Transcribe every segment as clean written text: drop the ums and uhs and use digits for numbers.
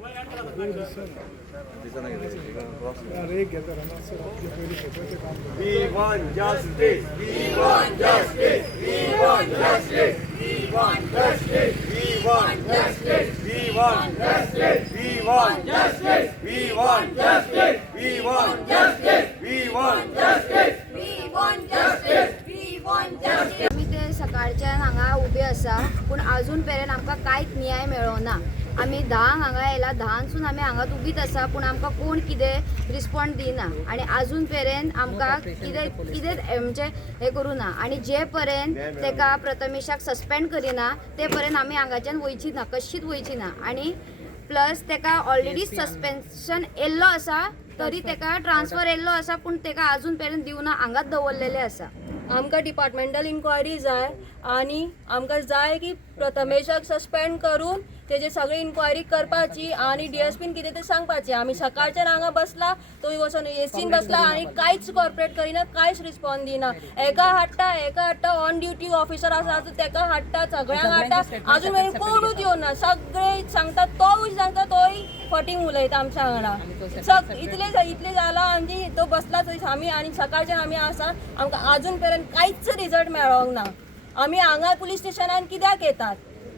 We want justice. We want justice. We want justice. We want justice. We want justice. We want justice. We want justice. We want justice. We want justice. We want justice. We want justice. We want justice. आम्ही ते सकाळच्यान हांगा उबे आसा पूण अजून पर्यंत आमकां कांयच न्याय मेळोना. आमी 10 हांगा येयला 10सून आमी हांगाच उबीच आसा पूण आमकां कोण कितें रिस्पॉन्ड दिना आनी अजून पर्यंत आमकां कितें म्हणजे हे करूना आनी जे पर्यंत तेका प्रथमेशाक सस्पेंड करिना ते पर्यंत आमी हांगाच्यान वयची ना, कशीच वयची ना. आनी प्लस तेका ऑलरेडी सस्पेन्शन येयल्लो आसा तरी तेका ट्रान्सफर येयल्लो आसा पूण तेका अजून पर्यंत दिवना, हांगाच दवरलेले आसा. आमकां डिपार्टमेंटल इन्क्वायरी जाय आनी आमकां जाय की प्रथमेशाक सस्पेंड करून तेजे सगळी इन्क्वायरी करपाची आनी डीएसपीन कितें तें सांगपाचें. आमी सकाळच्यान हांगा बसला तो वचून एसीन बसला आनी कांयच कॉर्पोरेट करिना, कांयच रिस्पॉन्स दिना. एका हाडटा ऑन ड्युटी ऑफिसर आसा तेका हाडटा, सगळ्यांक हाडटा, अजून मेरेन कोणूच येवना. सगळे सांगता तोय सांगता तोय फटींग उलयता आमच्या वांगडा. इतले जाला आमची तो बसला थंय आमी आनी सकाळच्यान आमी आसा आमकां अजून पर्यंत कांयच रिजल्ट मेळोंक ना. आमी हांगा पुलीस स्टेशनान कित्याक येतात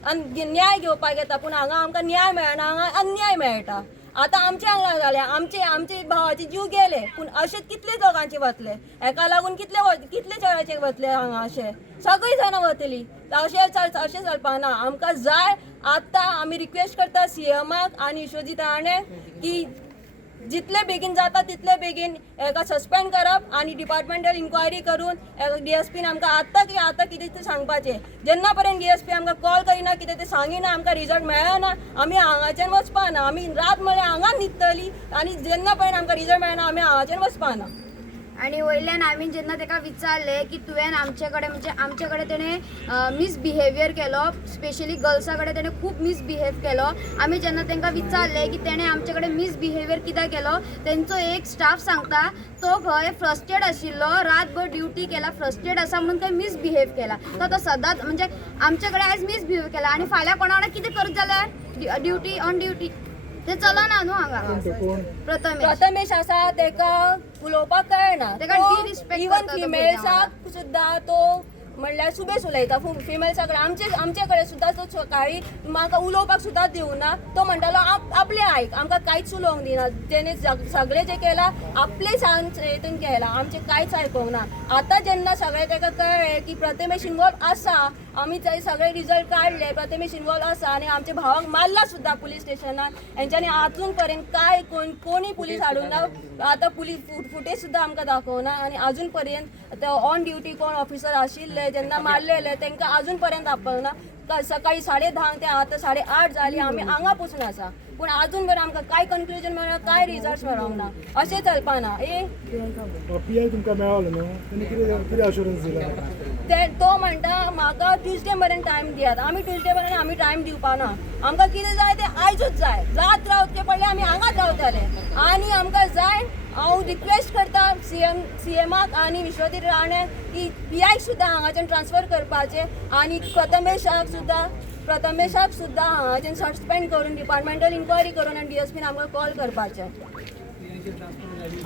आनी न्याय घेवपाक येता पूण हांगा आमकां न्याय मेळना, हांगा अन्याय मेळटा. आतां आमचे हांगा जालें, आमचे भावाचे जीव गेले पूण अशें कितले दोगांचे वतले, हेका लागून कितले चेडाचे वतले हांगा अशें सगळीं जाणां वतलीं. अशें चलपाक ना. आमकां जाय आतां आमी रिक्वेस्ट करता सीएमाक आनी विश्वजीत राणे की जितले बेगीन जाता तितले बेगीन हेका सस्पेंड करप आनी डिपार्टमेंटल इन्क्वायरी करून डीएसपीन आमकां आतां कितें तें सांगपाचें. जेन्ना पर्यंत डीएसपी आमकां कॉल करिना, कितें तें सांगिना, आमकां रिजल्ट मेळना, आमी हांगाच्यान वचपा ना. आमी रात म्हळ्यार हांगा न्हिदतलीं आनी जेन्ना पर्यंत आमकां रिजल्ट मेळना आमी हांगाच्यान वचपा ना. आणि वयल्यान आमी जेन्ना तेका विचारले की तुवें आमचे कडेन म्हणजे आमचे कडेन तेणें मिसबिहेवियर केलो, स्पेशली गर्ल्सा कडेन तेणें खूब मिसबिहेव केलो. आमी जेन्ना तांकां विचारले की तेणें आमचे कडेन मिसबिहेवियर कित्याक केलो, तेंचो एक स्टाफ सांगता तो खंय फ्रस्ट्रेट आशिल्लो, रातभर ड्युटी केला, फ्रस्ट्रेट आसा म्हणून तो मिसबिहेव केला. तो सदांच म्हणजे आमचे कडेन आयज मिसबिहेव केला आनी फाल्यां कोणा कडेन कितें करत जाल्यार ड्युटी ऑन ड्युटी ते चलना न्हू हांगा. प्रथमेश आसा तेका उलोवपाक कळना. इवन फिमेल्साक सुद्दां तो म्हणल्यार सुबेज उलयता फिमेल्सा कडेन. आमचे कडेन सुद्दां तो सकाळी म्हाका उलोवपाक सुद्दां दिवना. तो म्हणटालो आपले आयक, आमकां कांयच उलोवंक दिना. तेणे सगळें जें केलां आपले हितून केलां, आमचें कांयच आयकोंक ना. आतां जेन्ना सगळें तेका कळ्ळें की प्रथमेश इनवॉल्व आसा, आमी थंय सगळे रिजल्ट काडले, प्रथमेश इनवॉल्व आसा आनी आमच्या भावाक मारला सुद्दां पुलीस स्टेशनान. हेंच्यांनी आजून पर्यंत काय कोणी पुलीस हाडूंक ना. आतां पुलीस फुटेज सुद्दां आमकां दाखोवना आनी अजून पर्यंत ऑन ड्युटी कोण ऑफिसर आशिल्ले जेन्ना मारलेले तांकां अजून पर्यंत आपलं ना. सकाळी 10:30 ते आतां 8:30 जाली आमी हांगा पसून आसा पूण अजून पर्यंत आमकां काय कन्क्लुजन मेळना, काय रिजल्ट मेळोंक ना. अशें चलपा ना. पीआय तुमकां मेळलो न्हू, तेणी कितें अश्युरन्स दिला? तो म्हणटा म्हाका ट्युजडे पर्यंत टायम दियात. आमी ट्युजडे पर्यंत आमी टायम दिवपा ना. आमकां कितें जाय तें आयजूच जाय. रात रावचें पडलें आमी हांगाच रावतले आनी आमकां जाय. हांव रिक्वेस्ट करता सीएमाक आनी विश्वजीत राणे की पीआय सुद्दां हांगाच्यान ट्रान्सफर करपाचें आनी प्रथमेशाक सुद्दां हांगाच्यान सस्पेंड करून डिपार्टमेंटल इन्क्वायरी करून आनी डीएसपीन आमकां कॉल करपाचें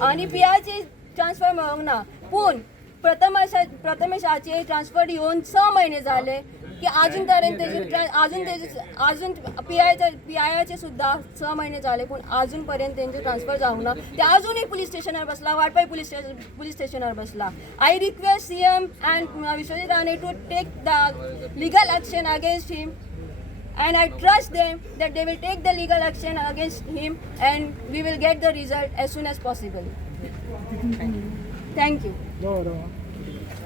आनी पीआयची ट्रान्सफर मेळोंक ना. पूण प्रथमेशाचे ट्रान्सफर येवन 6 म्हयने जाले की अजून पर्यंत अजून पीआयचे सुद्दां 6 म्हयने जाले पूण अजून पर्यंत तेंचे ट्रान्सफर जावंक ना. ते अजूनही पुलीस स्टेशनार बसला, वाटपाय पुलीस स्टेशनार बसला. I request CM and Vishwajit Rane to take the legal action against him and I trust them that they will take the legal action against him and we will get the result as soon as possible. Thank you.